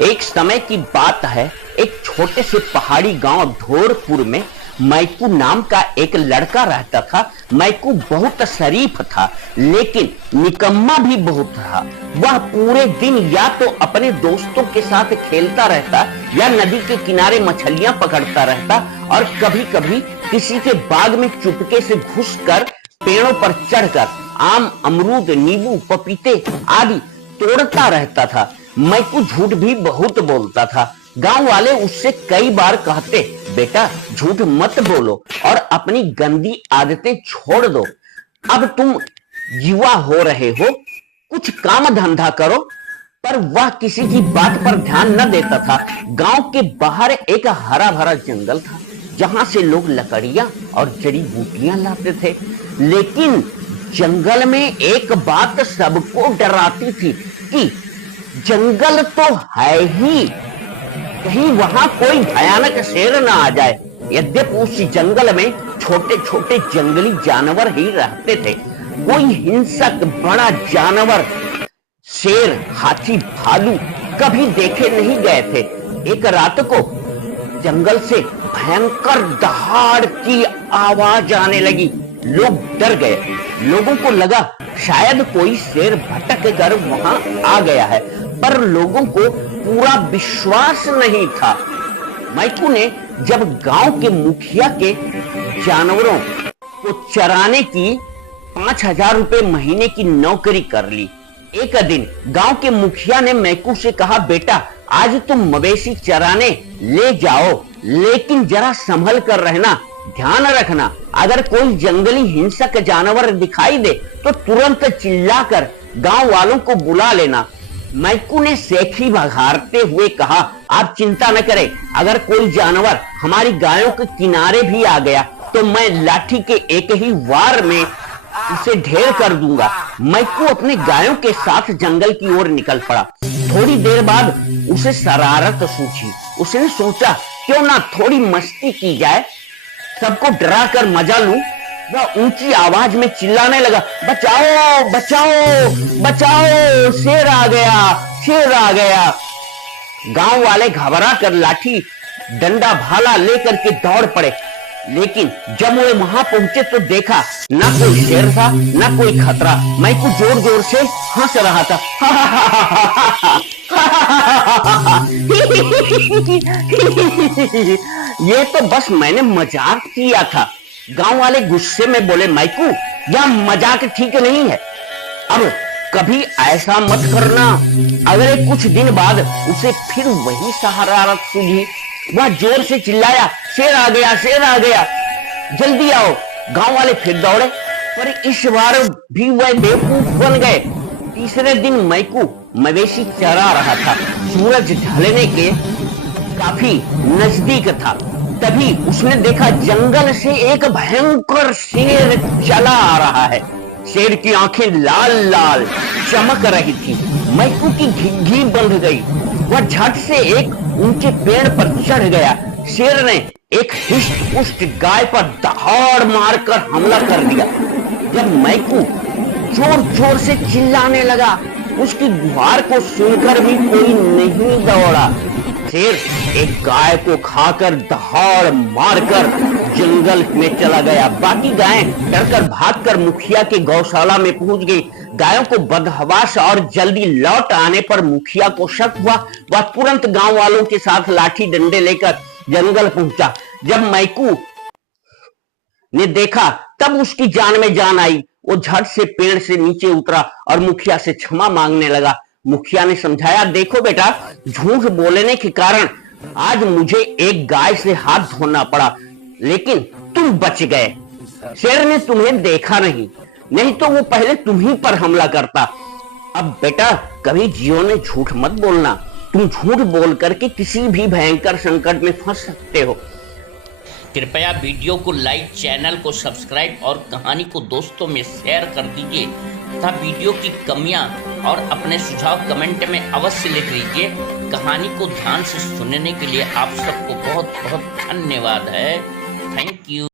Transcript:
एक समय की बात है, एक छोटे से पहाड़ी गांव ढोरपुर में मैकू नाम का एक लड़का रहता था। मैकू बहुत शरीफ था, लेकिन निकम्मा भी बहुत था। वह पूरे दिन या तो अपने दोस्तों के साथ खेलता रहता या नदी के किनारे मछलियां पकड़ता रहता, और कभी कभी किसी के बाग में चुपके से घुसकर पेड़ों पर चढ़कर आम, अमरूद, नींबू, पपीते आदि तोड़ता रहता था। मैकू झूठ भी बहुत बोलता था। गांव वाले उससे कई बार कहते, बेटा झूठ मत बोलो और अपनी गंदी आदतें छोड़ दो। अब तुम युवा हो रहे हो, कुछ काम धंधा करो। पर वह किसी की बात पर ध्यान न देता था। गांव के बाहर एक हरा भरा जंगल था, जहां से लोग लकड़ियां और जड़ी बूटियां लाते थे। लेकिन जंगल में एक बात सबको डराती थी कि जंगल तो है ही, कहीं वहां कोई भयानक शेर ना आ जाए। यद्यपि उस जंगल में छोटे छोटे जंगली जानवर ही रहते थे, कोई हिंसक बड़ा जानवर, शेर, हाथी, भालू कभी देखे नहीं गए थे। एक रात को जंगल से भयंकर दहाड़ की आवाज आने लगी। लोग डर गए। लोगों को लगा शायद कोई शेर भटक कर वहां आ गया है, पर लोगों को पूरा विश्वास नहीं था। मैकू ने जब गांव के मुखिया के जानवरों को चराने की 5,000 रुपए महीने की नौकरी कर ली। एक दिन गांव के मुखिया ने मैकू से कहा, बेटा आज तुम मवेशी चराने ले जाओ, लेकिन जरा संभल कर रहना, ध्यान रखना। अगर कोई जंगली हिंसक जानवर दिखाई दे तो तुरंत चिल्लाकर गांव वालों को बुला लेना। मैकू ने सेखी बघारते हुए कहा, आप चिंता न करें, अगर कोई जानवर हमारी गायों के किनारे भी आ गया तो मैं लाठी के एक ही वार में उसे ढेर कर दूंगा। मैकू अपने गायों के साथ जंगल की ओर निकल पड़ा। थोड़ी देर बाद उसे शरारत सूझी। उसने सोचा, क्यों ना थोड़ी मस्ती की जाए, सबको डरा कर मजा लूं। वह ऊंची आवाज में चिल्लाने लगा, बचाओ बचाओ बचाओ, शेर आ गया, शेर आ गया। गांव वाले घबरा कर लाठी, डंडा, भाला लेकर के दौड़ पड़े। लेकिन जब वे वहां पहुंचे तो देखा ना कोई शेर था, ना कोई खतरा। मैकू जोर जोर से हंस रहा था। ये तो बस मैंने मजाक किया था। गांव वाले गुस्से में बोले, मैकू यह मजाक ठीक नहीं है, अब कभी ऐसा मत करना। अगले कुछ दिन बाद उसे फिर वही शरारत सूझी। वह जोर से चिल्लाया, शेर आ गया, शेर आ गया, जल्दी आओ। गांव वाले फिर दौड़े, पर इस बार भी वह बेवकूफ बन गए। तीसरे दिन मैकू मवेशी चरा रहा था। सूरज ढलने के काफी नजदीक था। तभी उसने देखा जंगल से एक भयंकर शेर चला आ रहा है। शेर की आंखें लाल लाल चमक रही थी। मैकू की घिघी बंध गई। वह झट से एक ऊंचे पेड़ पर चढ़ गया। शेर ने एक हिष्ट पुष्ट गाय पर दहाड़ मारकर हमला कर दिया। जब मैकू जोर जोर से चिल्लाने लगा, उसकी गुहार को सुनकर भी कोई नहीं दौड़ा। शेर एक गाय को खाकर दहाड़ मारकर जंगल में चला गया। बाकी गायें डरकर भागकर मुखिया के गौशाला में पहुंच गई। गायों को बदहवास और जल्दी लौट आने पर मुखिया को शक हुआ। वह तुरंत गांव वालों के साथ लाठी डंडे लेकर जंगल पहुंचा। जब मैकू ने देखा तब उसकी जान में जान आई। वो झट से पेड़ से नीचे उतरा और मुखिया से क्षमा मांगने लगा। मुखिया ने समझाया, देखो बेटा, झूठ बोलने के कारण आज मुझे एक गाय से हाथ धोना पड़ा, लेकिन तुम बच गए। शेर ने तुम्हें देखा नहीं तो वो पहले तुम्ही पर हमला करता। अब बेटा कभी जियो ने झूठ मत बोलना। तुम झूठ बोल करके किसी भी भयंकर संकट में फंस सकते हो। कृपया वीडियो को लाइक, चैनल को सब्सक्राइब और कहानी को दोस्तों में शेयर कर दीजिए तथा वीडियो की कमियां और अपने सुझाव कमेंट में अवश्य लिख लीजिए। कहानी को ध्यान से सुनने के लिए आप सबको बहुत बहुत धन्यवाद है। Thank you.